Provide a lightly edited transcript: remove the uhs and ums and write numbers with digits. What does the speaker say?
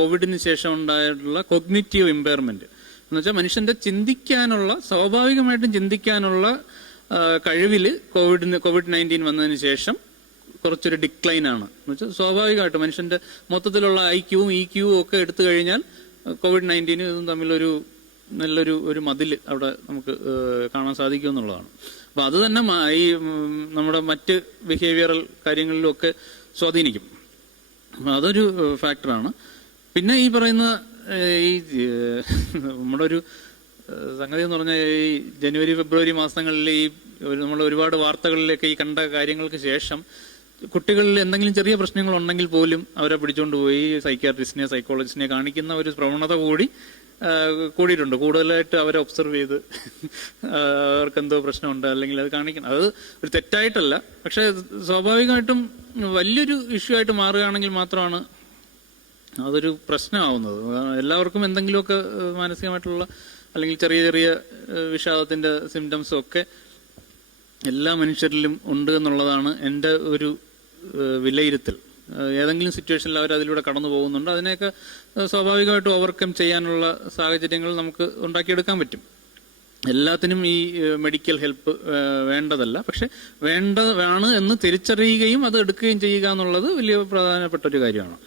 കോവിഡിന് ശേഷം ഉണ്ടായിട്ടുള്ള കൊഗ്നിറ്റീവ് ഇമ്പയർമെന്റ് എന്ന് വെച്ചാൽ മനുഷ്യന്റെ ചിന്തിക്കാനുള്ള, സ്വാഭാവികമായിട്ടും ചിന്തിക്കാനുള്ള കഴിവില് COVID-19 വന്നതിന് ശേഷം കുറച്ചൊരു ഡിക്ലൈൻ ആണ്. എന്ന് വെച്ചാൽ സ്വാഭാവികമായിട്ടും മനുഷ്യന്റെ മൊത്തത്തിലുള്ള IQ-വും EQ-വും ഒക്കെ എടുത്തു കഴിഞ്ഞാൽ COVID-19 ഇതും തമ്മിലൊരു നല്ലൊരു മതിൽ അവിടെ നമുക്ക് കാണാൻ സാധിക്കും എന്നുള്ളതാണ്. അപ്പൊ അത് തന്നെ ഈ നമ്മുടെ മറ്റ് ബിഹേവിയറൽ കാര്യങ്ങളിലൊക്കെ സ്വാധീനിക്കും. അതൊരു ഫാക്ടറാണ്. പിന്നെ ഈ പറയുന്ന ഈ നമ്മുടെ ഒരു സംഗതി എന്ന് പറഞ്ഞാൽ ഈ ജനുവരി ഫെബ്രുവരി മാസങ്ങളിൽ ഈ നമ്മൾ ഒരുപാട് വാർത്തകളിലേക്ക് ഈ കണ്ട കാര്യങ്ങൾക്ക് ശേഷം കുട്ടികളിൽ എന്തെങ്കിലും ചെറിയ പ്രശ്നങ്ങൾ ഉണ്ടെങ്കിൽ പോലും അവരെ പിടിച്ചുകൊണ്ട് പോയി സൈക്യാട്രിസ്റ്റിനെ സൈക്കോളജിസ്റ്റിനെ കാണിക്കുന്ന ഒരു പ്രവണത കൂടിയിട്ടുണ്ട്. കൂടുതലായിട്ട് അവരെ ഒബ്സർവ് ചെയ്ത് അവർക്ക് എന്തോ പ്രശ്നമുണ്ട് അല്ലെങ്കിൽ അത് കാണിക്കണം. അത് ഒരു തെറ്റായിട്ടല്ല, പക്ഷെ സ്വാഭാവികമായിട്ടും വലിയൊരു ഇഷ്യൂ ആയിട്ട് മാറുകയാണെങ്കിൽ മാത്രമാണ് അതൊരു പ്രശ്നമാവുന്നത്. എല്ലാവർക്കും എന്തെങ്കിലുമൊക്കെ മാനസികമായിട്ടുള്ള അല്ലെങ്കിൽ ചെറിയ ചെറിയ വിഷാദത്തിന്റെ സിംറ്റംസും ഒക്കെ എല്ലാ മനുഷ്യരിലും ഉണ്ട് എന്നുള്ളതാണ് എൻ്റെ ഒരു വിലയിരുത്തൽ. ഏതെങ്കിലും സിറ്റുവേഷനിൽ അവർ അതിലൂടെ കടന്നു പോകുന്നുണ്ട്. അതിനെയൊക്കെ സ്വാഭാവികമായിട്ട് ഓവർകം ചെയ്യാനുള്ള സാഹചര്യങ്ങൾ നമുക്ക് ഉണ്ടാക്കിയെടുക്കാൻ പറ്റും. എല്ലാത്തിനും ഈ മെഡിക്കൽ ഹെൽപ്പ് വേണ്ടതല്ല, പക്ഷെ വേണ്ടതാണ് എന്ന് തിരിച്ചറിയുകയും അത് എടുക്കുകയും ചെയ്യുക എന്നുള്ളത് വലിയ പ്രധാനപ്പെട്ട ഒരു കാര്യമാണ്.